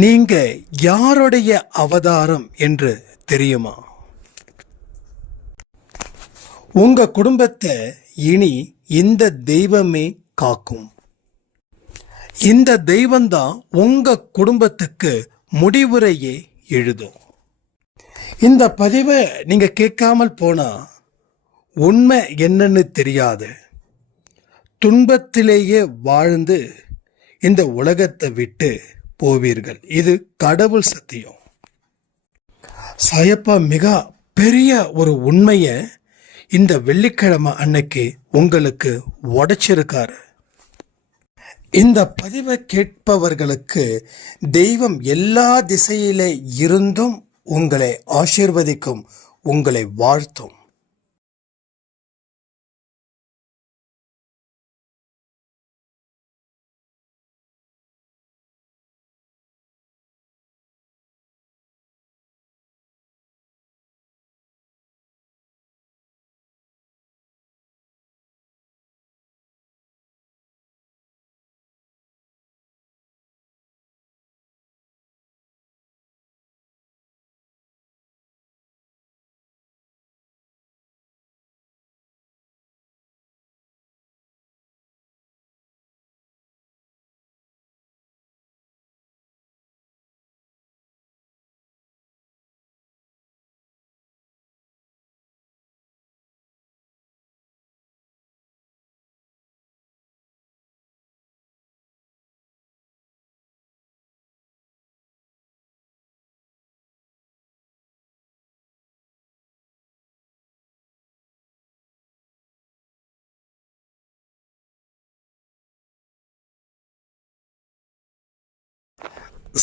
நீங்க யாருடைய அவதாரம் என்று தெரியுமா? உங்க குடும்பத்தை இனி இந்த தெய்வமே காக்கும். இந்த தெய்வம்தான் உங்க குடும்பத்துக்கு முடிவுரையே எழுதும். இந்த பதிவை நீங்க கேட்காமல் போனா உண்மை என்னன்னு தெரியாது, துன்பத்திலேயே வாழ்ந்து இந்த உலகத்தை விட்டு போவீர்கள். இது கடவுள் சத்தியம். சாயப்பா மிக பெரிய ஒரு உண்மையை இந்த வெள்ளிக்கிழமை அன்னைக்கு உங்களுக்கு உடைச்சிருக்காரு. இந்த பதிவை கேட்பவர்களுக்கு தெய்வம் எல்லா திசையிலே இருந்தும் உங்களை ஆசீர்வதிக்கும், உங்களை வாழ்த்தும்.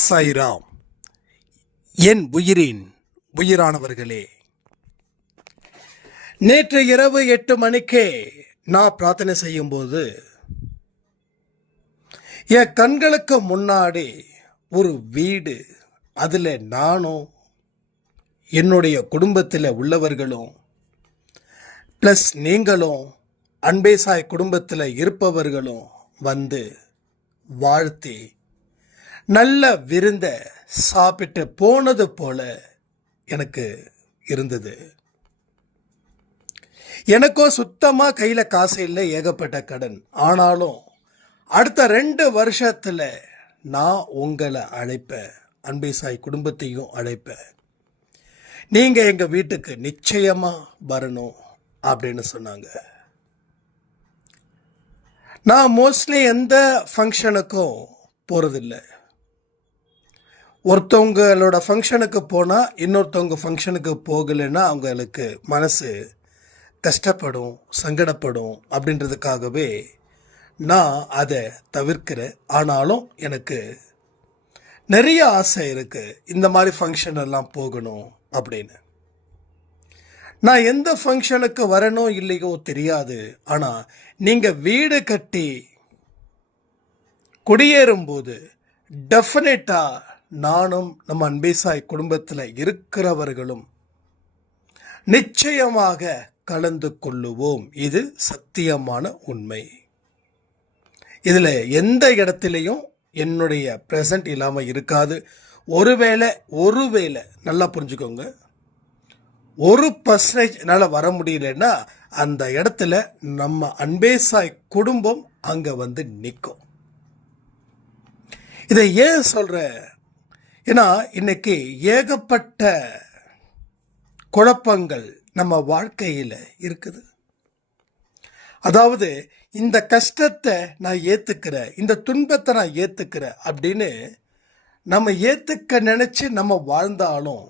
சாய்ராம். என் உயிரின் உயிரானவர்களே, நேற்று இரவு 8 மணிக்கே நான் பிரார்த்தனை செய்யும் போது என் கண்களுக்கு முன்னாடி ஒரு வீடு, அதில் நானும் என்னுடைய குடும்பத்தில் உள்ளவர்களும் ப்ளஸ் நீங்களும் அன்பே சாய் குடும்பத்தில் இருப்பவர்களும் வந்து வாழ்த்தி நல்ல விருந்த சாப்பிட்டு போனது போல எனக்கு இருந்தது. எனக்கோ சுத்தமாக கையில் காசு இல்லை, ஏகப்பட்ட கடன். ஆனாலும் அடுத்த 2 வருஷத்தில் நான் உங்களை அழைப்பேன், அன்பே சாய் குடும்பத்தையும் அழைப்பேன். நீங்கள் எங்கள் வீட்டுக்கு நிச்சயமாக வரணும் அப்படின்னு சொன்னாங்க. நான் மோஸ்ட்லி எந்த ஃபங்க்ஷனுக்கும் போகிறதில்லை. ஒருத்தவங்களோட ஃபங்க்ஷனுக்கு போனால் இன்னொருத்தவங்க ஃபங்க்ஷனுக்கு போகலைன்னா அவங்களுக்கு மனசு கஷ்டப்படும், சங்கடப்படும். அப்படின்றதுக்காகவே நான் அதை தவிர்க்கிறேன். ஆனாலும் எனக்கு நிறைய ஆசை இருக்குது, இந்த மாதிரி ஃபங்க்ஷன் எல்லாம் போகணும் அப்படின்னு. நான் எந்த ஃபங்க்ஷனுக்கு வரணும் இல்லையோ தெரியாது, ஆனால் நீங்கள் வீடு கட்டி குடியேறும்போது டெஃபினட்டாக நானும் நம்ம அன்பே சாய் குடும்பத்தில் இருக்கிறவர்களும் நிச்சயமாக கலந்து கொள்ளுவோம். இது சத்தியமான உண்மை. இதில் எந்த இடத்துலையும் என்னுடைய ப்ரெசன்ட் இல்லாமல் இருக்காது. ஒருவேளை நல்லா புரிஞ்சுக்கோங்க, 1% என்னால் வர முடியலன்னா அந்த இடத்துல நம்ம அன்பே சாய் குடும்பம் அங்கே வந்து நிற்கும். இதை ஏன் சொல்கிறேன்? ஏன்னா இன்னைக்கு ஏகப்பட்ட குழப்பங்கள் நம்ம வாழ்க்கையில் இருக்குது. அதாவது இந்த கஷ்டத்தை நான் ஏற்றுக்கிறேன், இந்த துன்பத்தை நான் ஏற்றுக்கிறேன் அப்படின்னு நம்ம ஏற்றுக்க நினச்சி நம்ம வாழ்ந்தாலும்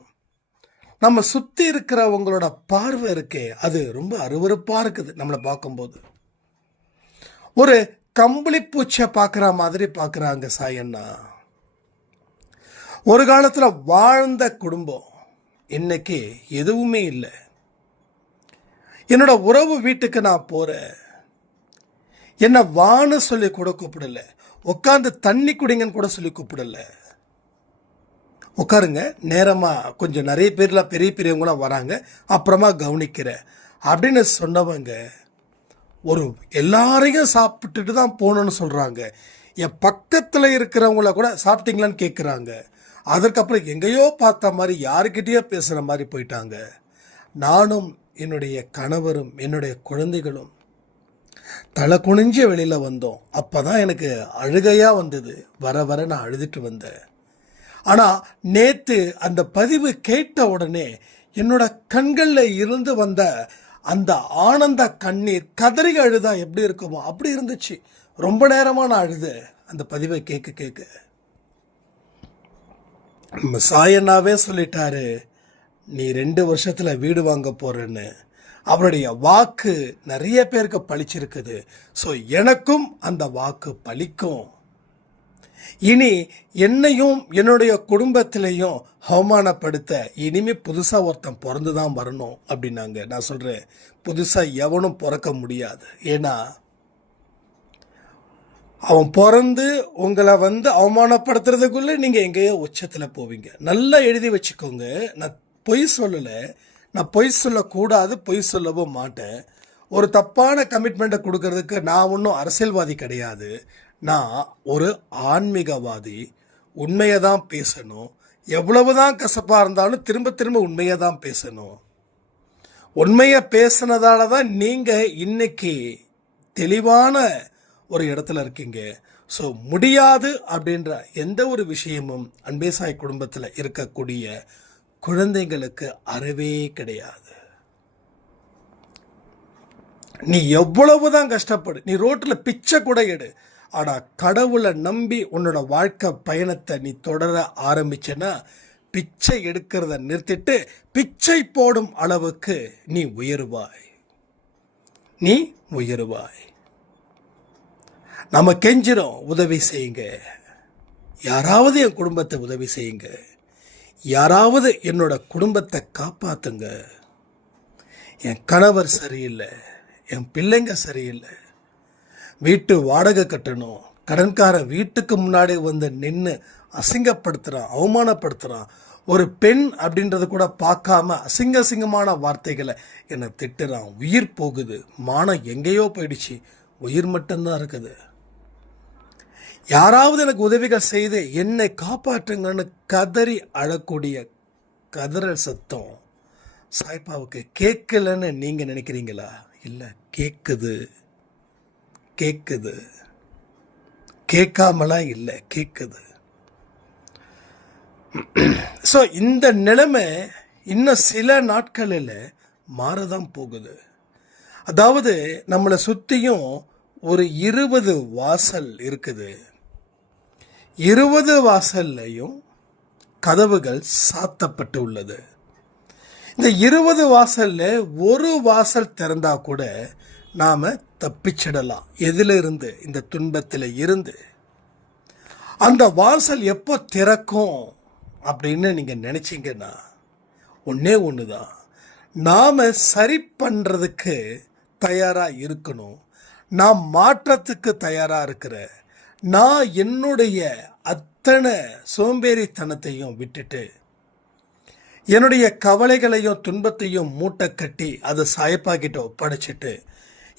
நம்ம சுற்றி இருக்கிறவங்களோட பார்வை இருக்கே, அது ரொம்ப அருவருப்பாக இருக்குது. நம்மளை பார்க்கும்போது ஒரு கம்பளி பூச்சை பார்க்குற மாதிரி பார்க்குறாங்க சாயண்ணா. ஒரு காலத்தில் வாழ்ந்த குடும்பம் இன்னைக்கு எதுவுமே இல்லை. என்னோட உறவு வீட்டுக்கு நான் போகிறேன், என்னை வான்னு சொல்லி கூட கூப்பிடல, உட்காந்து தண்ணி குடிங்கன்னு கூட சொல்லி கூப்பிடல. உட்காருங்க, நேரமாக கொஞ்சம் நிறைய பேர்லாம் பெரிய பெரியவங்களாம் வராங்க, அப்புறமா கவனிக்கிறேன் அப்படின்னு சொன்னவங்க ஒரு எல்லாரையும் சாப்பிட்டுட்டு தான் போகணுன்னு சொல்கிறாங்க. என் பக்கத்தில் இருக்கிறவங்கள கூட சாப்பிட்டீங்களான்னு கேட்குறாங்க. அதற்கப்புறம் எங்கேயோ பார்த்த மாதிரி யாருக்கிட்டேயோ பேசுகிற மாதிரி போயிட்டாங்க. நானும் என்னுடைய கணவரும் என்னுடைய குழந்தைகளும் தலை குனிஞ்சு வெளியில் வந்தோம். அப்போ தான் எனக்கு அழுகையாக வந்தது. வர வர நான் அழுதுட்டு வந்தேன். ஆனால் நேற்று அந்த பதிவு கேட்ட உடனே என்னோட கண்களில் இருந்து வந்த அந்த ஆனந்த கண்ணீர் கதறி அழுதா எப்படி இருக்குமோ அப்படி இருந்துச்சு. ரொம்ப நேரமாக நான் அழுது அந்த பதிவை கேட்க கேட்க. நம்ம சாயண்ணாவே சொல்லிட்டாரு, நீ 2 வருஷத்தில் வீடு வாங்க போறேன்னு. அவருடைய வாக்கு நிறைய பேருக்கு பழிச்சிருக்குது. ஸோ எனக்கும் அந்த வாக்கு பலிக்கும். இனி என்னையும் என்னுடைய குடும்பத்திலையும் அவமானப்படுத்த இனிமே புதுசாக ஒருத்தன் பிறந்து தான் வரணும் அப்படின்னாங்க. நான் சொல்கிறேன், புதுசாக எவனும் பிறக்க முடியாது. ஏன்னா அவன் பிறந்து உங்களை அவமானப்படுத்துறதுக்குள்ளே நீங்கள் எங்கேயோ உச்சத்தில் போவீங்க. நல்லா எழுதி வச்சுக்கோங்க. நான் பொய் சொல்லலை, நான் பொய் சொல்லக்கூடாது, பொய் சொல்லவும் மாட்டேன். ஒரு தப்பான கமிட்மெண்ட்டை கொடுக்கறதுக்கு நான் ஒன்றும் அரசியல்வாதி கிடையாது. நான் ஒரு ஆன்மீகவாதி. உண்மையை தான் பேசணும். எவ்வளவு தான் கசப்பாக இருந்தாலும் திரும்ப திரும்ப உண்மையை தான் பேசணும். உண்மையை பேசுனதால தான் நீங்கள் இன்னைக்கு தெளிவான ஒரு இடத்துல இருக்கீங்க. ஸோ முடியாது அப்படின்ற எந்த ஒரு விஷயமும் அன்பேசாய் குடும்பத்தில் இருக்கக்கூடிய குழந்தைங்களுக்கு அறவே கிடையாது. நீ எவ்வளவுதான் கஷ்டப்படு, நீ ரோட்டில் பிச்சை கூட எடு, ஆனால் கடவுளை நம்பி உன்னோட வாழ்க்கை பயணத்தை நீ தொடர ஆரம்பிச்சேன்னா பிச்சை எடுக்கிறத நிறுத்திட்டு பிச்சை போடும் அளவுக்கு நீ உயருவாய். நீ உயருவாய். நம்ம கெஞ்சிரோம், உதவி செய்யுங்க, யாராவது என் குடும்பத்தை உதவி செய்யுங்க, யாராவது என்னோட குடும்பத்தை காப்பாத்துங்க. என் கணவர் சரியில்லை, என் பிள்ளைங்க சரியில்லை, வீட்டு வாடகை கட்டணும், கடன்காரன் வீட்டுக்கு முன்னாடி வந்து நின்று அசிங்கப்படுத்துகிறான், அவமானப்படுத்துகிறான். ஒரு பெண் அப்படின்றது கூட பார்க்காம அசிங்கமான வார்த்தைகளை என்னை திட்டுறான். உயிர் போகுது, மானம் எங்கேயோ போயிடுச்சு, உயிர் மட்டும்தான் இருக்குது. யாராவது எனக்கு உதவிகள் செய்து என்னை காப்பாற்றுங்கன்னு கதறி அழக்கூடிய கதறல் சத்தம் சாய்பாவுக்கு கேட்கலன்னு நீங்கள் நினைக்கிறீங்களா? இல்லை, கேட்குது, கேட்குது, கேட்காமலாம் இல்லை, கேட்குது. ஸோ இந்த நிலைமை இன்னும் சில நாட்களில் மாறதான் போகுது. அதாவது நம்மளை சுற்றியும் ஒரு 20 வாசல் இருக்குது. 20 வாசல்லையும் கதவுகள் சாத்தப்பட்டு உள்ளது. இந்த 20 வாசல்ல ஒரு வாசல் திறந்தா கூட நாம தப்பிச்சிடலாம். எதிலிருந்து? இந்த துன்பத்தில் இருந்து. அந்த வாசல் எப்போ திறக்கும் அப்படின்னு நீங்க நினைச்சீங்கன்னா ஒன்னே ஒண்ணுதான், நாம சரி பண்றதுக்கு தயாரா இருக்கணும். நான் மாற்றத்துக்கு தயாரா இருக்கிற, நான் என்னுடைய அத்தனை சோம்பேறித்தனத்தையும் விட்டுட்டு என்னுடைய கவலைகளையும் துன்பத்தையும் மூட்டை கட்டி அதை சாயப்பாக்கிட்ட ஒப்படைச்சிட்டு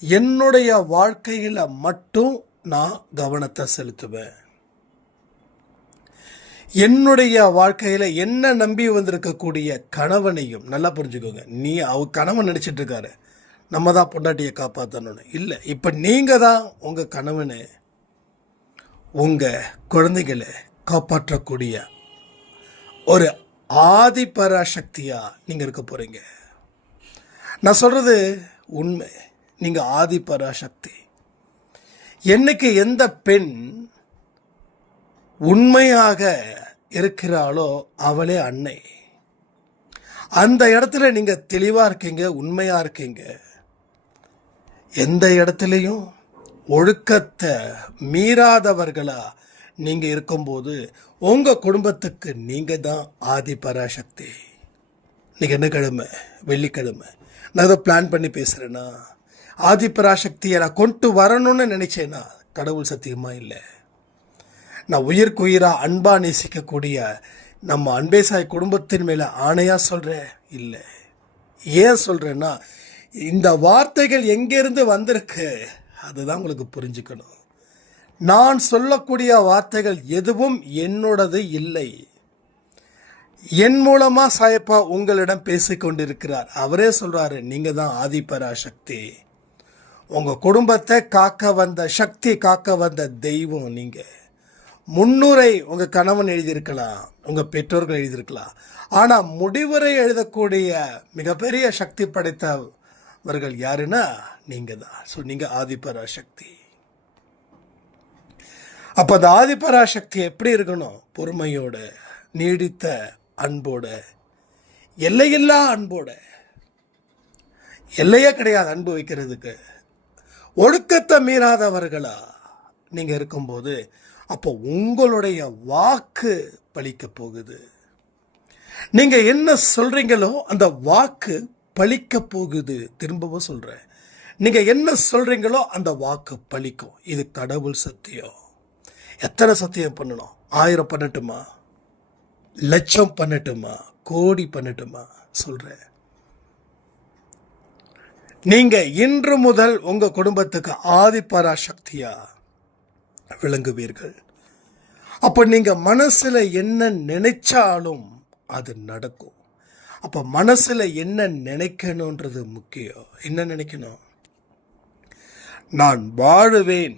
என்னுடைய வாழ்க்கையில் மட்டும் நான் கவனத்தை செலுத்துவேன். என்னுடைய வாழ்க்கையில் என்ன நம்பி வந்திருக்கக்கூடிய கணவனையும் நல்லா புரிஞ்சுக்கோங்க. கணவன் நினச்சிட்டு இருக்காரு நம்ம தான் பொண்டாட்டியை காப்பாற்றணும்னு. இல்லை, இப்போ நீங்கள் தான் உங்கள் கணவனை உங்கள் குழந்தைகளை காப்பாற்றக்கூடிய ஒரு ஆதி பராசக்தியாக நீங்கள் இருக்க போகிறீங்க. நான் சொல்கிறது உண்மை. நீங்கள் ஆதி பராசக்தி. என்னைக்கு எந்த பெண் உண்மையாக இருக்கிறாளோ அவளே அன்னை. அந்த இடத்துல நீங்கள் தெளிவாக இருக்கீங்க, உண்மையாக இருக்கீங்க. எந்த இடத்துலையும் ஒழுக்கத்தை மீறாதவர்களா நீங்கள் இருக்கும்போது உங்கள் குடும்பத்துக்கு நீங்கள் தான் ஆதி பராசக்தி. இன்னைக்கு என்ன கிழமை? வெள்ளிக்கிழமை. நான் ஏதோ பிளான் பண்ணி பேசுகிறேன்னா, ஆதி பராசக்தியை நான் கொண்டு வரணும்னு நினைச்சேன்னா கடவுள் சத்தியமாக இல்லை. நான் உயிருக்கு உயிராக அன்பாக நேசிக்கக்கூடிய நம்ம அன்பேசாய் குடும்பத்தின் மேலே ஆணையாக சொல்கிறேன். இல்லை, ஏன் சொல்கிறேன்னா இந்த வார்த்தைகள் எங்கேருந்து வந்திருக்கு அதுதான் உங்களுக்கு புரிஞ்சுக்கணும். நான் சொல்லக்கூடிய வார்த்தைகள் எதுவும் என்னோடது இல்லை. என் மூலமா சாயப்பா உங்களிடம் பேசிக்கொண்டிருக்கிறார். அவரே சொல்றாரு, நீங்க தான் ஆதிபராசக்தி. உங்க குடும்பத்தை காக்க வந்த சக்தி, காக்க வந்த தெய்வம் நீங்க. 300 உங்க கணவன் எழுதியிருக்கலாம், உங்க பெற்றோர்கள் எழுதியிருக்கலாம். ஆனா முடிவுரை எழுதக்கூடிய மிகப்பெரிய சக்தி படைத்தவர்கள் யாருன்னா நீங்க தான். ஸோ நீங்க ஆதிபராசக்தி. அப்ப அந்த ஆதிபராசக்தி எப்படி இருக்கணும்? பொறுமையோட, நீடித்த அன்போட, எல்லையில்லா அன்போட. எல்லையே கிடையாது அன்பு வைக்கிறதுக்கு. ஒழுக்கத்தை மீறாதவர்களா நீங்க இருக்கும்போது அப்போ உங்களுடைய வாக்கு பலிக்க போகுது. நீங்க என்ன சொல்றீங்களோ அந்த வாக்கு பலிக்க போகுது. திரும்பவும் சொல்றேன், நீங்க என்ன சொல்றீங்களோ அந்த வாக்கு பலிக்கும். இது கடவுள் சத்தியம். எத்தனை சத்தியம் பண்ணணும்? 1000 பண்ணட்டுமா? லட்சம் பண்ணட்டுமா? கோடி பண்ணட்டுமா? சொல்றேன். நீங்க இன்று முதல் உங்க குடும்பத்துக்கு ஆதிபராசக்தியா விளங்குவீர்கள். அப்ப நீங்க மனசுல என்ன நினைச்சாலும் அது நடக்கும். அப்ப மனசுல என்ன நினைக்கணும்ன்றது முக்கியம். என்ன நினைக்கணும்? நான் வாழுவேன்,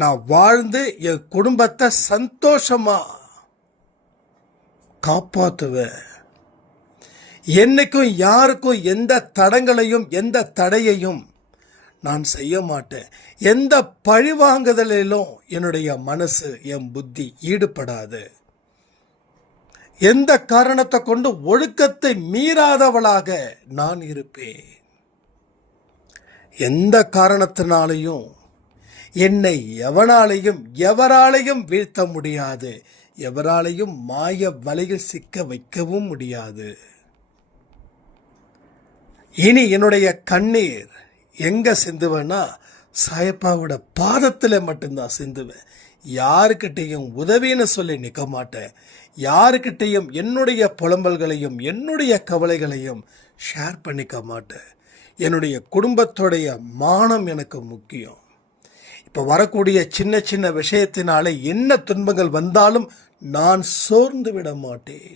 நான் வாழ்ந்து என் குடும்பத்தை சந்தோஷமா காப்பாற்றுவேன். என்னைக்கும் யாருக்கும் எந்த தடங்களையும் எந்த தடையையும் நான் செய்ய மாட்டேன். எந்த பழிவாங்குதலிலும் என்னுடைய மனசு, என் புத்தி ஈடுபடாது. எந்த காரணத்தை கொண்டு ஒழுக்கத்தை மீறாதவளாக நான் இருப்பேன். எந்த காரணத்தினாலையும் என்னை எவராலையும் வீழ்த்த முடியாது. எவராலையும் மாய வலையில் சிக்க வைக்கவும் முடியாது. இனி என்னுடைய கண்ணீர் எங்க சிந்துவேன்னா சாயப்பாவோட பாதத்தில் மட்டும்தான் சிந்துவேன். யாருக்கிட்டையும் உதவின்னு சொல்லி நிற்க மாட்டேன். யாருக்கிட்டையும் என்னுடைய புலம்பல்களையும் என்னுடைய கவலைகளையும் ஷேர் பண்ணிக்க மாட்டேன். என்னுடைய குடும்பத்துடைய மானம் எனக்கு முக்கியம். இப்போ வரக்கூடிய சின்ன சின்ன விஷயத்தினால என்ன துன்பங்கள் வந்தாலும் நான் சோர்ந்து விட மாட்டேன்.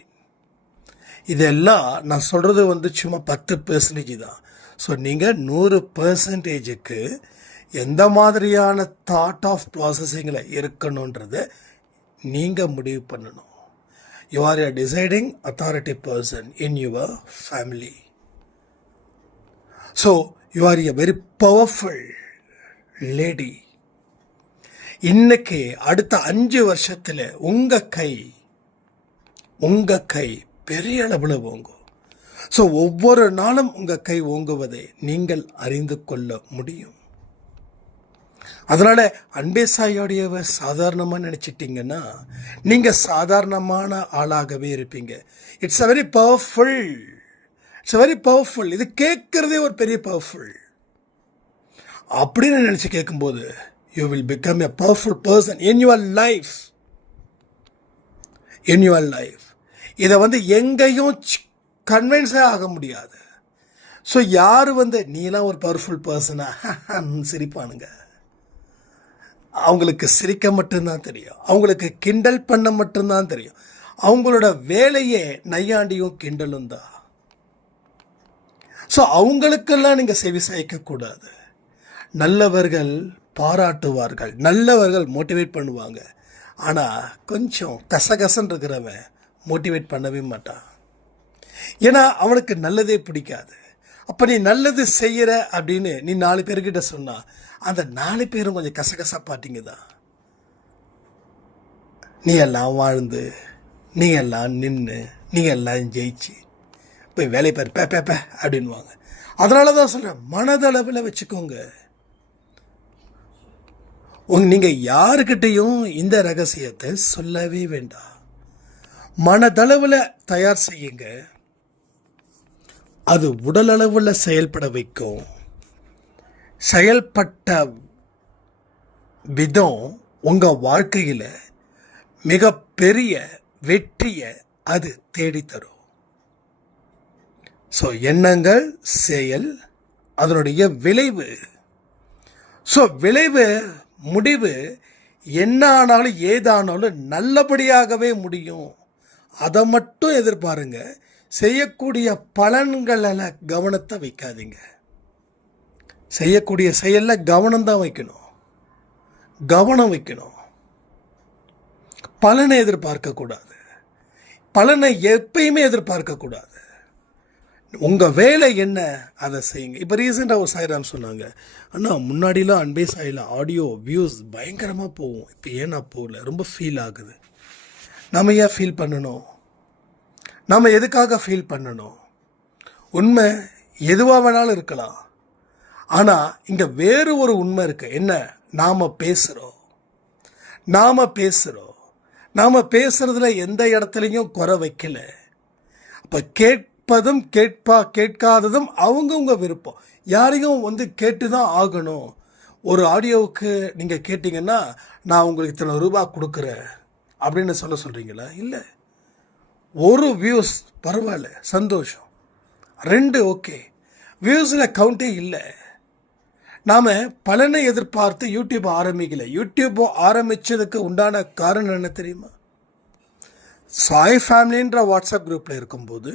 இதெல்லாம் நான் சொல்றது சும்மா 10% தான். ஸோ நீங்கள் 100%க்கு எந்த மாதிரியான தாட் ஆஃப் ப்ராசஸிங்கில் இருக்கணுன்றதை நீங்கள் முடிவு பண்ணணும். You are a deciding authority person in your family. So you are a very powerful lady. இன்னைக்கு அடுத்த 5 வருஷத்தில் உங்கள் கை பெரிய அளவில் ஓங்கும். ஸோ ஒவ்வொரு நாளும் உங்கள் கை ஓங்குவதை நீங்கள் அறிந்து கொள்ள முடியும். அதனால அன்பே சாயோடையவர் சாதாரணமாக நினச்சிட்டிங்கன்னா நீங்கள் சாதாரணமான ஆளாகவே இருப்பீங்க. It's a very powerful. இது கேட்குறதே ஒரு பெரிய பவர்ஃபுல் அப்படின்னு நினச்சி கேட்கும்போது you will become a powerful person in your life. இதை எங்கேயும் கன்வின்ஸே ஆக முடியாது. ஸோ யார் நீலாம் ஒரு பவர்ஃபுல் பர்சனா சிரிப்பானுங்க. அவங்களுக்கு சிரிக்க மட்டும்தான் தெரியும். அவங்களுக்கு கிண்டல் பண்ண மட்டும்தான் தெரியும். அவங்களோட வேலையே நையாண்டியும் கிண்டலும் தான். ஸோ அவங்களுக்கெல்லாம் நீங்கள் செவி சாய்க்கக்கூடாது. நல்லவர்கள் பாராட்டுவார்கள், நல்லவர்கள் மோட்டிவேட் பண்ணுவாங்க. ஆனால் கொஞ்சம் கசகசன்னு இருக்கிறவன் மோட்டிவேட் பண்ணவே மாட்டான். ஏன்னா அவனுக்கு நல்லதே பிடிக்காது. அப்போ நீ நல்லது செய்கிற அப்படின்னு நீ 4 பேர்கிட்ட சொன்னா அந்த 4 பேரும் கொஞ்சம் கசகசப்பாட்டிங்க தான். நீ எல்லாம் வாழ்ந்து, நீ எல்லாம் நின்று, நீ எல்லாம் ஜெயிச்சு போய் வேலை பேர் பே அப்படின்வாங்க. அதனால தான் சொல்கிறேன், மனதளவில் வச்சுக்கோங்க. நீங்கள் யாருக்கிட்டையும் இந்த ரகசியத்தை சொல்லவே வேண்டாம். மனதளவில் தயார் செய்யுங்க. அது உடலளவில் செயல்பட வைக்கும். செயல்பட்ட விதம் உங்கள் வாழ்க்கையில் மிகப்பெரிய வெற்றியை அது தேடித்தரும். ஸோ எண்ணங்கள், செயல், அதனுடைய விளைவு. ஸோ விளைவு, முடிவு என்ன ஆனாலும் ஏதானாலும் நல்லபடியாகவே முடியும். அதை மட்டும் எதிர்பாருங்க. செய்யக்கூடிய பலன்களில் கவனத்தை வைக்காதீங்க. செய்யக்கூடிய செயலில் கவனம்தான் வைக்கணும். கவனம் வைக்கணும். பலனை எதிர்பார்க்கக்கூடாது. பலனை எப்பயுமே எதிர்பார்க்கக்கூடாது. உங்கள் வேலை என்ன அதை செய்யுங்க. இப்போ ரீசெண்டாக ஒரு சாய்ராம் சொன்னாங்க, அண்ணா முன்னாடிலாம் அன்பே சாயில் ஆடியோ வியூஸ் பயங்கரமாக போகும், இப்போ ஏன்னா போகல, ரொம்ப ஃபீல் ஆகுது. நம்ம ஏன் ஃபீல் பண்ணணும்? நம்ம எதுக்காக ஃபீல் பண்ணணும்? உண்மை எதுவாக வேணாலும் இருக்கலாம். ஆனால் இங்கே வேறு ஒரு உண்மை இருக்குது. என்ன? நாம் பேசுகிறோம். நாம் பேசுகிறதுல எந்த இடத்துலையும் குறை வைக்கல. அப்போ கேட்பதும் கேட்காததும் அவங்கவுங்க விருப்பம். யாரையும் கேட்டு தான் ஆகணும். ஒரு ஆடியோவுக்கு நீங்கள் கேட்டிங்கன்னா நான் உங்களுக்கு இத்தனை ரூபா கொடுக்குறேன் அப்படின்னு சொல்கிறீங்களா? இல்லை. ஒரு வியூஸ் பரவாயில்ல, சந்தோஷம். 2 ஓகே. வியூஸில் கவுண்டே இல்லை. நாம் பலனை எதிர்பார்த்து யூடியூப் ஆரம்பிக்கல. யூடியூப் ஆரம்பித்ததுக்கு உண்டான காரணம் என்ன தெரியுமா? சாய் ஃபேமிலின்ற வாட்ஸ்அப் குரூப்பில் இருக்கும்போது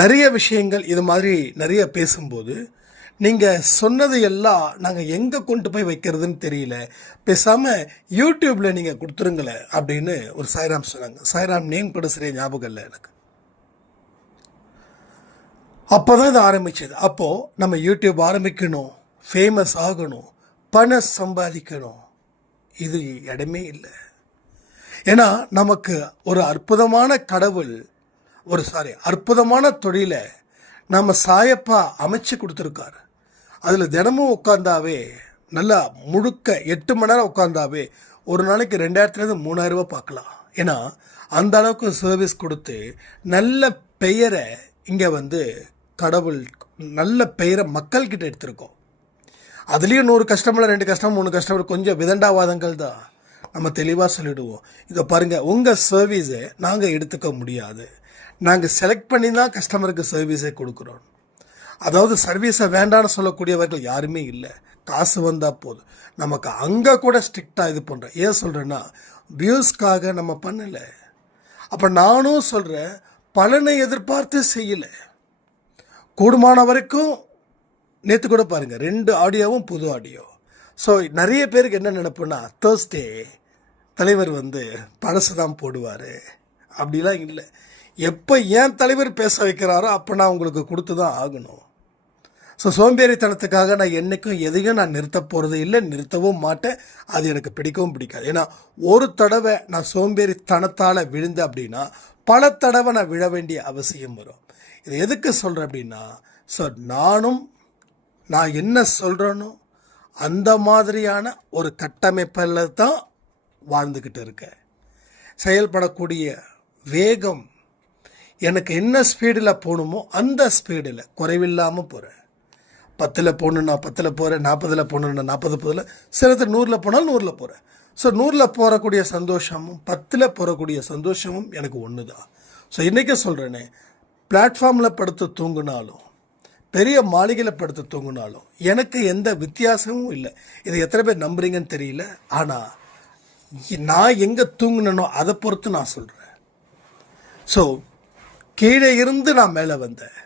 நிறைய விஷயங்கள் இது மாதிரி நிறைய பேசும்போது நீங்கள் சொன்னது எல்லாம் நாங்கள் எங்கே கொண்டு போய் வைக்கிறதுன்னு தெரியல, பேசாமல் யூடியூப்பில் நீங்கள் கொடுத்துருங்களேன் அப்படின்னு ஒரு சாய்ராம் சொன்னாங்க. சாய்ராம் நேம் கூட சரியாக ஞாபகம் இல்லை எனக்கு. அப்போ தான் இது ஆரம்பிச்சது. அப்போது நம்ம யூடியூப் ஆரம்பிக்கணும், ஃபேமஸ் ஆகணும், பணம் சம்பாதிக்கணும், இது இடமே இல்லை. ஏன்னா நமக்கு ஒரு அற்புதமான கடவுள் அற்புதமான தொழிலை நம்ம சாயப்பா அமைச்சு கொடுத்துருக்காரு. அதில் தினமும் உட்காந்தாவே நல்லா முழுக்க 8 மணி நேரம் உட்காந்தாவே ஒரு நாளைக்கு 2000 3000 ரூபா பார்க்கலாம். ஏன்னா அந்த அளவுக்கு சர்வீஸ் கொடுத்து நல்ல பெயரை இங்கே கடவுள் நல்ல பெயரை மக்கள்கிட்ட எடுத்திருக்கோம். அதுலேயும் 100 கஸ்டமர் 2 கஸ்டமர் 3 கஸ்டமர் கொஞ்சம் விதண்டாவாதங்கள் தான். நம்ம தெளிவாக சொல்லிவிடுவோம், இதை பாருங்கள், உங்கள் சர்வீஸை நாங்கள் எடுத்துக்க முடியாது, நாங்கள் செலக்ட் பண்ணி தான் கஸ்டமருக்கு சர்வீஸை கொடுக்குறோம். அதாவது சர்வீஸை வேண்டான்னு சொல்லக்கூடியவர்கள் யாருமே இல்லை. காசு வந்தால் போதும். நமக்கு அங்கே கூட ஸ்ட்ரிக்டாக இது பண்ணுறேன். ஏன் சொல்கிறேன்னா, வியூஸ்க்காக நம்ம பண்ணலை. அப்போ நானும் சொல்கிறேன், பலனை எதிர்பார்த்து செய்யலை. கூடுமான வரைக்கும் நேற்று கூட பாருங்கள், 2 ஆடியோவும் புது ஆடியோ. ஸோ நிறைய பேருக்கு என்ன நினைப்புன்னா, தேர்ஸ்டே தலைவர் பழசு தான் போடுவார் அப்படிலாம் இல்லை. எப்போ ஏன் தலைவர் பேச வைக்கிறாரோ அப்போ நான் உங்களுக்கு கொடுத்து தான் ஆகணும். ஸோ சோம்பேறித்தனத்துக்காக நான் என்றைக்கும் எதையும் நான் நிறுத்த போகிறது இல்லை, நிறுத்தவும் மாட்டேன். அது எனக்கு பிடிக்கவும் பிடிக்காது. ஏன்னா ஒரு தடவை நான் சோம்பேறித்தனத்தால் விழுந்தேன் அப்படின்னா பல தடவை நான் விழ வேண்டிய அவசியம் வரும். இது எதுக்கு சொல்கிறேன் அப்படின்னா, ஸோ நான் என்ன சொல்கிறேனோ அந்த மாதிரியான ஒரு கட்டமைப்பில் தான் வாழ்ந்துக்கிட்டு இருக்கேன். செயல்படக்கூடிய வேகம், எனக்கு என்ன ஸ்பீடில் போகணுமோ அந்த ஸ்பீடில் குறைவில்லாமல் போகிறேன். 10ல் போகணுன்னா 10ல் போகிறேன், 40ல் போகணுன்னா 40 போதில், சிலது 100ல் போனாலும் 100ல் போகிறேன். ஸோ 100ல் போகக்கூடிய சந்தோஷமும் 10ல் போகக்கூடிய சந்தோஷமும் எனக்கு ஒன்று தான். ஸோ இன்றைக்கி சொல்கிறேனே, பிளாட்ஃபார்மில் படுத்து தூங்கினாலும் பெரிய மாளிகையில் படுத்து தூங்கினாலும் எனக்கு எந்த வித்தியாசமும் இல்லை. இதை எத்தனை பேர் நம்புறீங்கன்னு தெரியல. ஆனால் நான் எங்கே தூங்கினோ அதை பொறுத்து நான் சொல்கிறேன். ஸோ கீழே இருந்து நான் மேலே வந்தேன்.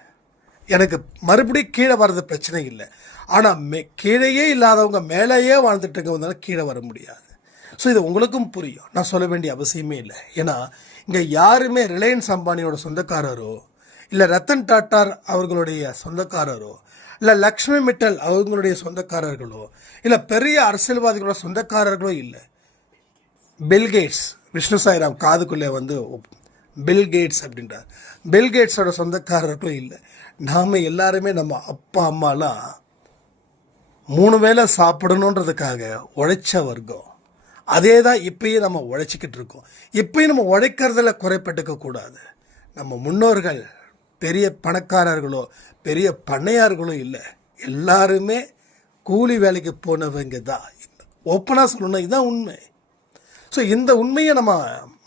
எனக்கு மறுபடியும் கீழே வர்றது பிரச்சனை இல்லை. ஆனால் கீழேயே இல்லாதவங்க மேலேயே வாழ்ந்துட்டு இருக்கவங்க கீழே வர முடியாது. ஸோ இது உங்களுக்கும் புரியும், நான் சொல்ல வேண்டிய அவசியமே இல்லை. ஏன்னா இங்கே யாருமே ரிலையன்ஸ் அம்பானியோட சொந்தக்காரரோ, இல்லை ரத்தன் டாட்டா அவர்களுடைய சொந்தக்காரரோ, இல்லை லக்ஷ்மி மிட்டல் அவங்களுடைய சொந்தக்காரர்களோ, இல்லை பெரிய அரசியல்வாதிகளோட சொந்தக்காரர்களோ இல்லை. பில்கேட்ஸ், விஷ்ணு சாய்ராம் காதுக்குள்ளே பில்கேட்ஸ் அப்படின்றார், பில்கேட்ஸோட சொந்தக்காரர்களும் இல்லை. நாம் எல்லாருமே நம்ம அப்பா அம்மாலாம் 3 வேளை சாப்பிடணுன்றதுக்காக உழைச்ச வர்க்கம். அதே தான் இப்பயும் நம்ம உழைச்சிக்கிட்டு இருக்கோம். இப்பயும் நம்ம உழைக்கிறதுல குறைப்பட்டுக்க கூடாது. நம்ம முன்னோர்கள் பெரிய பணக்காரர்களோ பெரிய பண்ணையார்களோ இல்லை, எல்லாருமே கூலி வேலைக்கு போனவங்க தான். ஓப்பனாக சொல்லணும், இதுதான் உண்மை. ஸோ இந்த உண்மையை நம்ம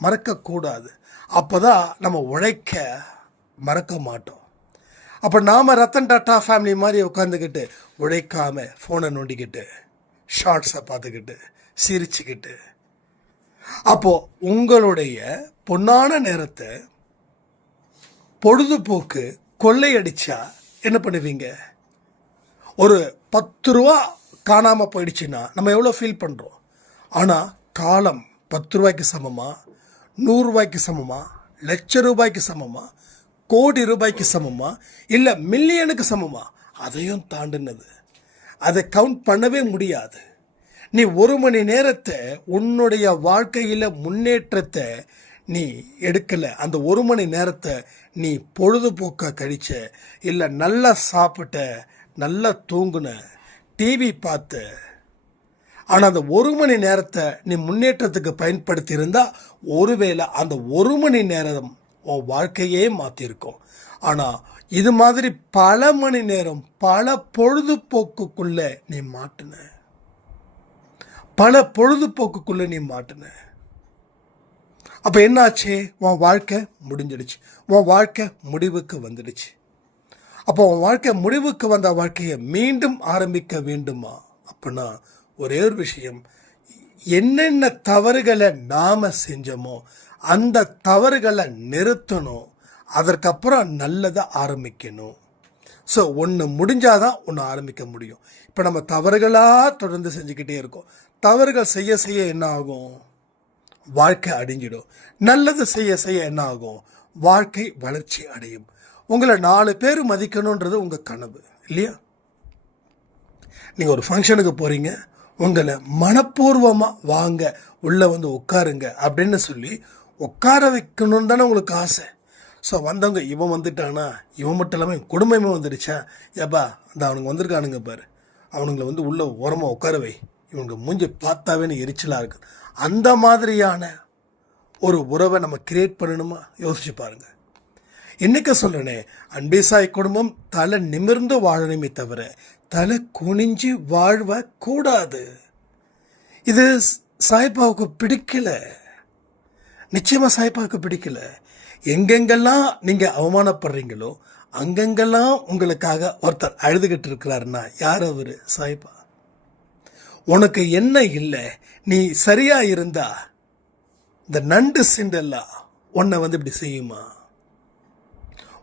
மறக்கக்கூடாது. அப்போ தான் நம்ம உழைக்க மறக்க மாட்டோம். அப்போ நாம் ரத்தன் டாட்டா ஃபேமிலி மாதிரி உட்காந்துக்கிட்டு உழைக்காமல் ஃபோனை நோண்டிக்கிட்டு ஷார்ட்ஸை பார்த்துக்கிட்டு சிரிச்சுக்கிட்டு. அப்போ உங்களுடைய பொன்னான நேரத்தை பொழுதுபோக்கு கொள்ளையடிச்சா என்ன பண்ணுவீங்க? ஒரு 10 ரூபா காணாமல் போயிடுச்சுன்னா நம்ம எவ்வளோ ஃபீல் பண்ணுறோம். ஆனால் காலம் 10 ரூபாய்க்கு சமமா, 100 ரூபாய்க்கு சமமா, லட்ச ரூபாய்க்கு சமமா, கோடி ரூபாய்க்கு சமமா, இல்லை மில்லியனுக்கு சமமா, அதையும் தாண்டினது. அதை கவுண்ட் பண்ணவே முடியாது. நீ 1 மணி நேரத்தை உன்னுடைய வாழ்க்கையில் முன்னேற்றத்தை நீ எடுக்கலை. அந்த 1 மணி நேரத்தை நீ பொழுதுபோக்க கழிச்ச, இல்லை நல்லா சாப்பிட்ட, நல்லா தூங்குன, டிவி பார்த்த. ஆனால் அந்த 1 மணி நேரத்தை நீ முன்னேற்றத்துக்கு பயன்படுத்தி இருந்தால் ஒருவேளை அந்த 1 மணி நேரம் உன் வாழ்க்கையே மாற்றிருக்கும். ஆனால் இது மாதிரி பல மணி நேரம் பல பொழுதுபோக்குக்குள்ளே நீ மாட்டின, பல பொழுதுபோக்குக்குள்ளே நீ மாட்டின. அப்போ என்னாச்சு? உன் வாழ்க்கை முடிஞ்சிடுச்சு, உன் வாழ்க்கை முடிவுக்கு வந்துடுச்சு. அப்போ உன் வாழ்க்கை முடிவுக்கு வந்த வாழ்க்கையை மீண்டும் ஆரம்பிக்க வேண்டுமா? அப்படின்னா ஒரே ஒரு விஷயம், என்னென்ன தவறுகளை நாம் செஞ்சோமோ அந்த தவறுகளை நிறுத்தணும். அதற்கப்புறம் நல்லதை ஆரம்பிக்கணும். ஸோ ஒன்று முடிஞ்சாதான் ஒன்று ஆரம்பிக்க முடியும். இப்போ நம்ம தவறுகளாக தொடர்ந்து செஞ்சுக்கிட்டே இருக்கோம். தவறுகள் செய்ய செய்ய என்ன ஆகும்? வாழ்க்கை அடைஞ்சிடும். நல்லது செய்ய செய்ய என்ன ஆகும்? வாழ்க்கை வளர்ச்சி அடையும். உங்களை 4 பேர் மதிக்கணுன்றது உங்கள் கனவு இல்லையா? நீங்கள் ஒரு ஃபங்க்ஷனுக்கு போகிறீங்க, உங்களை மனப்பூர்வமாக வாங்க உள்ளே வந்து உட்காருங்க அப்படின்னு சொல்லி உட்கார வைக்கணும்னு தானே உங்களுக்கு ஆசை. ஸோ வந்தவங்க, இவன் வந்துட்டானா, இவன் மட்டும் இல்லாமல் குடும்பமே வந்துடுச்சா, ஏப்பா அந்த அவனுங்க வந்திருக்கானுங்க பாரு, அவனுங்களை வந்து உள்ளே ஓரமாக உட்கார வை, இவனுங்க மூஞ்சி பார்த்தாவே எரிச்சலாக இருக்குது. அந்த மாதிரியான ஒரு உறவை நம்ம கிரியேட் பண்ணணுமா? யோசிச்சு பாருங்கள். என்னைக்க சொல்கிறேனே, அன்பே சாய் குடும்பம் தலை நிமிர்ந்து வாழணுமே தவிர தலை குனிஞ்சு வாழ்வ கூடாது. இது சாய்பாவுக்கு பிடிக்கல, நிச்சயமாக சாய்பாவுக்கு பிடிக்கல. எங்கெங்கெல்லாம் நீங்கள் அவமானப்படுறீங்களோ அங்கெங்கெல்லாம் உங்களுக்காக ஒருத்தர் அழுதுகிட்டு இருக்கிறாருன்னா யார் அவர்? சாய்பா. உனக்கு என்ன இல்லை, நீ சரியா இருந்தா இந்த நண்டு சிண்டெல்லாம் உன்னை வந்து இப்படி செய்யுமா?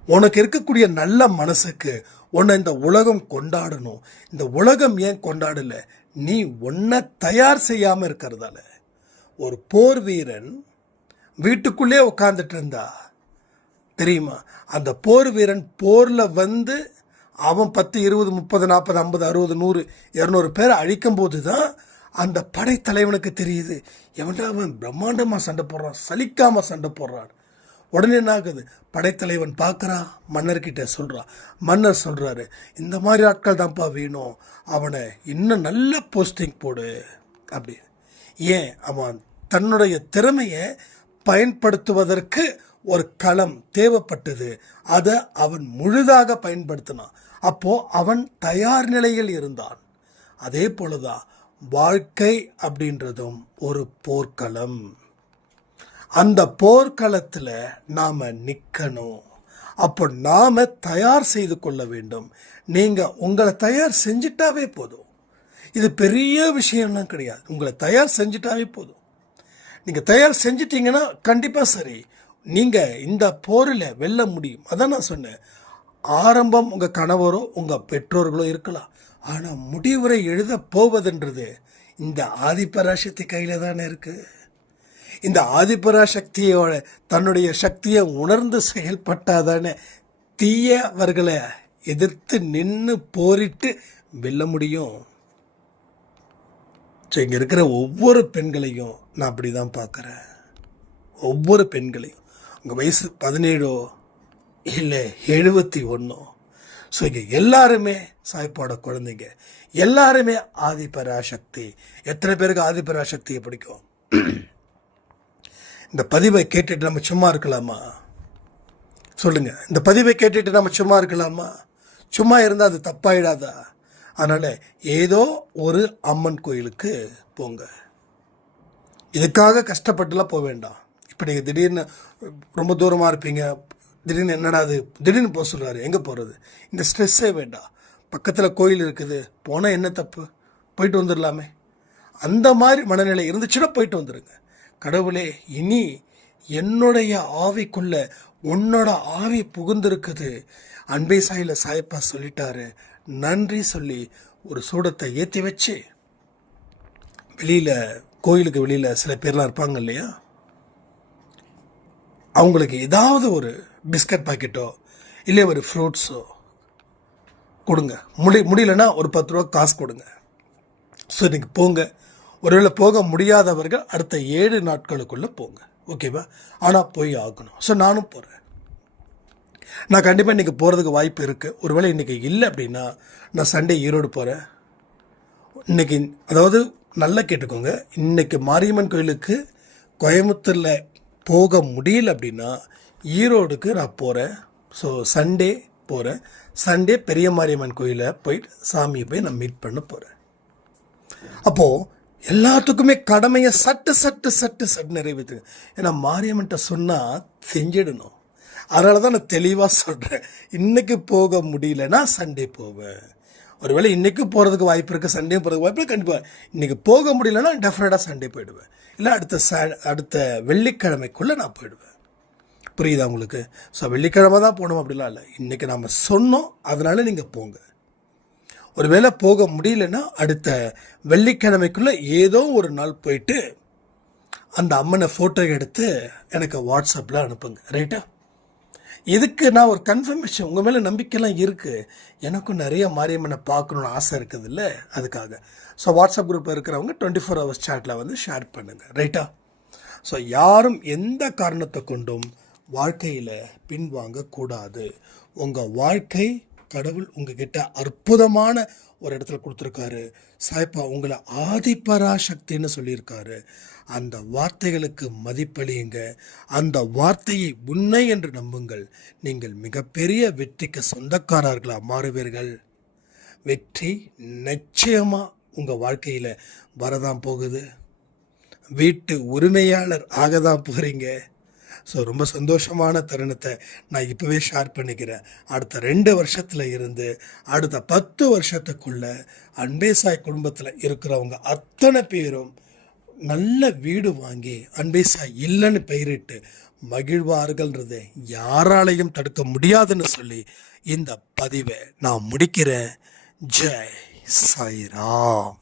உனக்கு இருக்கக்கூடிய நல்ல மனசுக்கு உன்னை இந்த உலகம் கொண்டாடணும். இந்த உலகம் ஏன் கொண்டாடல? நீ உன்னை தயார் செய்யாமல் இருக்கிறதால. ஒரு போர் வீரன் வீட்டுக்குள்ளே உட்காந்துட்டு இருந்தா தெரியுமா? அந்த போர் வீரன் போரில் வந்து அவன் 10, 20, 30, 40, 50, 60, 100, 200 பேரை அழிக்கும் போது தான் அந்த படைத்தலைவனுக்கு தெரியுது, எவன்டா அவன் பிரம்மாண்டமாக சண்டை போடுறான், சலிக்காமல் சண்டை போடுறான். உடனே என்ன ஆகுது? படைத்தலைவன் பார்க்குறான், மன்னர்கிட்ட சொல்கிறான். மன்னர் சொல்கிறாரு, இந்த மாதிரி ஆட்கள் தான்ப்பா வேணும், அவனை இன்னும் நல்ல போஸ்டிங் போடு அப்படி. ஏன்? அவன் தன்னுடைய திறமையை பயன்படுத்துவதற்கு ஒரு களம் தேவைப்பட்டது. அதை அவன் முழுதாக பயன்படுத்தினான். அப்போ அவன் தயார் நிலையில் இருந்தான். அதே போலதான் வாழ்க்கை அப்படின்றதும் ஒரு போர்க்களம். அந்த போர்க்களத்தில் நாம் நிற்கணும். அப்போ நாம் தயார் செய்து கொள்ள வேண்டும். நீங்கள் உங்களை தயார் செஞ்சிட்டாவே போதும். இது பெரிய விஷயம்லாம் கிடையாது. உங்களை தயார் செஞ்சிட்டாவே போதும். நீங்கள் தயார் செஞ்சிட்டிங்கன்னா கண்டிப்பாக சரி, நீங்கள் இந்த போரில் வெல்ல முடியும். அதான் நான் சொன்னேன், ஆரம்பம் உங்கள் கணவரோ உங்கள் பெற்றோர்களோ இருக்கலாம், ஆனால் முடிவுரை எழுத போவதுன்றது இந்த ஆதிபராசக்தி கையில் தானே இருக்குது. இந்த ஆதிபராசக்தியோட தன்னுடைய சக்தியை உணர்ந்து செயல்பட்டாதானே தீயவர்களை எதிர்த்து நின்று போரிட்டு வெல்ல முடியும். ஸோ இங்கே இருக்கிற ஒவ்வொரு பெண்களையும் நான் அப்படி தான் பார்க்குறேன். ஒவ்வொரு பெண்களையும், உங்கள் வயசு 17 இல்லை 71. ஸோ இங்கே எல்லாருமே சாய்ப்பாட குழந்தைங்க, எல்லாருமே ஆதிபராசக்தி. எத்தனை பேருக்கு ஆதிபராசக்தியை பிடிக்கும்? இந்த பதிவை கேட்டுட்டு நம்ம சும்மா இருக்கலாமா? சொல்லுங்கள், இந்த பதிவை கேட்டுட்டு நம்ம சும்மா இருக்கலாமா? சும்மா இருந்தால் அது தப்பாயிடாதா? அதனால் ஏதோ ஒரு அம்மன் கோயிலுக்கு போங்க. இதுக்காக கஷ்டப்பட்டுலாம் போக வேண்டாம். இப்போ நீங்கள் திடீர்னு ரொம்ப தூரமாக இருப்பீங்க, திடீர்னு என்னடா அது திடீர்னு போக சொல்கிறாரு, எங்கே போகிறது? இந்த ஸ்ட்ரெஸ்ஸே வேண்டாம். பக்கத்தில் கோயில் இருக்குது, போனால் என்ன தப்பு? போயிட்டு வந்துடலாமே. அந்த மாதிரி மனநிலை இருந்துச்சுன்னா போயிட்டு வந்துடுங்க. கடவுளே, இனி என்னுடைய ஆவிக்குள்ள உன்னோட ஆவி புகுந்திருக்குது, அன்பே சாயில் சாயப்பா சொல்லிட்டாரு, நன்றி சொல்லி ஒரு சூடத்தை ஏற்றி வச்சு வெளியில், கோயிலுக்கு வெளியில் சில பேர்லாம் இருப்பாங்க இல்லையா, அவங்களுக்கு ஏதாவது ஒரு பிஸ்கட் பாக்கெட்டோ இல்லை ஒரு ஃப்ரூட்ஸோ கொடுங்க. முடியலன்னா ஒரு 10 ரூபா காசு கொடுங்க. ஸோ இன்றைக்கி போங்க. ஒருவேளை போக முடியாதவர்கள் அடுத்த 7 நாட்களுக்குள்ளே போங்க, ஓகேவா? ஆனால் போய் ஆகணும். ஸோ நானும் போகிறேன். நான் கண்டிப்பாக இன்றைக்கி போகிறதுக்கு வாய்ப்பு இருக்குது. ஒருவேளை இன்றைக்கி இல்லை அப்படின்னா நான் சண்டே ஈரோடு போகிறேன். இன்றைக்கி அதாவது நல்லா கேட்டுக்கோங்க, இன்றைக்கி மாரியம்மன் கோயிலுக்கு கோயம்புத்தூரில் போக முடியல அப்படின்னா ஈரோடுக்கு நான் போகிறேன். ஸோ சண்டே போகிறேன். சண்டே பெரிய மாரியம்மன் கோயிலை போயிட்டு சாமியை போய் நான் மீட் பண்ண போகிறேன். அப்போது எல்லாத்துக்குமே கடமையை சட்டு நிறைவேற்றுங்க. ஏன்னா மாரியம்மன்ட்ட சொன்னால் செஞ்சிடணும். அதனால தான் நான் தெளிவாக சொல்கிறேன். இன்றைக்கி போக முடியலன்னா சண்டே போவேன். ஒருவேளை இன்றைக்கி போகிறதுக்கு வாய்ப்பு இருக்குது, சண்டே போகிறதுக்கு வாய்ப்பு இருக்குது, கண்டிப்பாக இன்றைக்கி போக முடியலன்னா டெஃபினட்டாக சண்டே போயிடுவேன். இல்லை அடுத்த வெள்ளிக்கிழமைக்குள்ளே நான் போயிடுவேன். புரியுதா உங்களுக்கு? ஸோ வெள்ளிக்கிழமை தான் போகணும் அப்படிலாம் இல்லை. இன்றைக்கி நாம் சொன்னோம், அதனால நீங்கள் போங்க. ஒருவேளை போக முடியலன்னா அடுத்த வெள்ளிக்கிழமைக்குள்ளே ஏதோ ஒரு நாள் போயிட்டு அந்த அம்மனை ஃபோட்டோ எடுத்து எனக்கு வாட்ஸ்அப்பில் அனுப்புங்க, ரைட்டா? இதுக்கு நான் ஒரு கன்ஃபர்மேஷன், உங்கள் மேலே நம்பிக்கைலாம் இருக்குது, எனக்கும் நிறைய மாரியம்மனை பார்க்கணுன்னு ஆசை இருக்குது இல்லை, அதுக்காக. ஸோ வாட்ஸ்அப் குரூப்பில் இருக்கிறவங்க 24 hours சேட்டில் வந்து ஷேர் பண்ணுங்கள், ரைட்டா? ஸோ யாரும் எந்த காரணத்தை கொண்டும் வாழ்க்கையில் பின்வாங்கக்கூடாது. உங்கள் வாழ்க்கை கடவுள் உங்ககிட்ட அற்புதமான ஒரு இடத்துல கொடுத்துருக்காரு. சாய்ப்பா உங்களை ஆதிபராசக்தின்னு சொல்லியிருக்காரு. அந்த வார்த்தைகளுக்கு மதிப்பளியுங்க. அந்த வார்த்தையை உண்மை என்று நம்புங்கள். நீங்கள் மிகப்பெரிய வெற்றிக்கு சொந்தக்காரர்களாக மாறுவீர்கள். வெற்றி நிச்சயமாக உங்கள் வாழ்க்கையில் வரதான் போகுது. வீட்டு உரிமையாளர் ஆக தான் போகிறீங்க. ஸோ ரொம்ப சந்தோஷமான தருணத்தை நான் இப்போவே ஷேர் பண்ணிக்கிறேன். அடுத்த 2 வருஷத்தில் இருந்து அடுத்த 10 வருஷத்துக்குள்ள அன்பே சாய் குடும்பத்தில் இருக்கிறவங்க அத்தனை பேரும் நல்ல வீடு வாங்கி அன்பே சாய் இல்லைன்னு பெயரிட்டு மகிழ்வார்கள்ன்றதை யாராலையும் தடுக்க முடியாதுன்னு சொல்லி இந்த பதிவை நான் முடிக்கிறேன். ஜெய் சாய்ராம்.